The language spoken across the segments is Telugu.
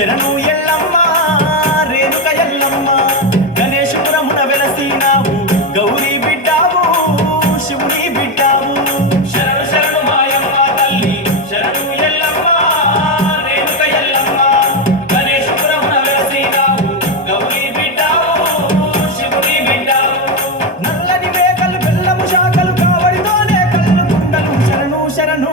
శరణు ఎల్లమ్మ రేణుక ఎల్లమ్మ. గణేశపురమున వెలసినావు గౌరీ బిడ్డావు శివుని బిడ్డావు. శరణు శరణు మాయమ్మ తల్లి శరణు ఎల్లమ్మ రేణుక ఎల్లమ్మ. గణేశపురమున వెలసినావు గౌరీ బిడ్డావు శివుని బిడ్డావు. నల్లని మేకలు బెల్లము శాఖలు కావడితోనే కళ్ళు కుండలు. శరణు శరణు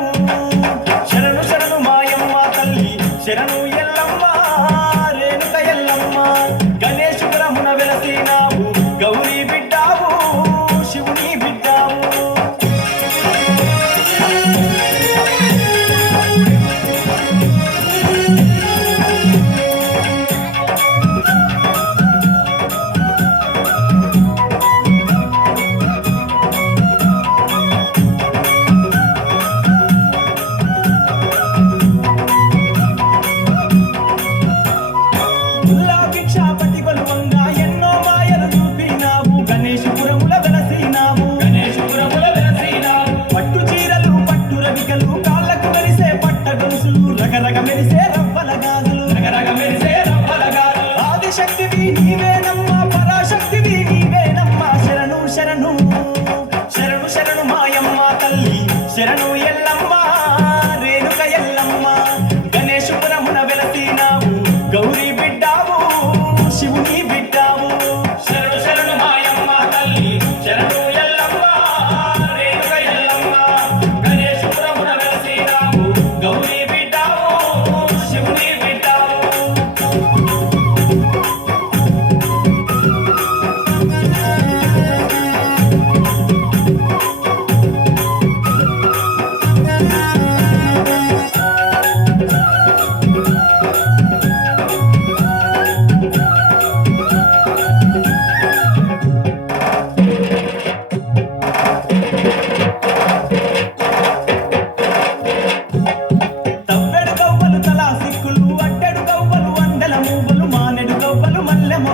రగరగ మెరిసే రవ్వల గాజులు రగరగ మెరిసే రవ్వల గాజులు ఆదిశక్తివి నీవేనమ్మా పరాశక్తివి నీవేనమ్మా. శరణు శరణు.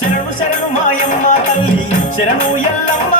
శరణు శరణు మాయమ్మ తల్లి శరణు ఎల్లమ్మ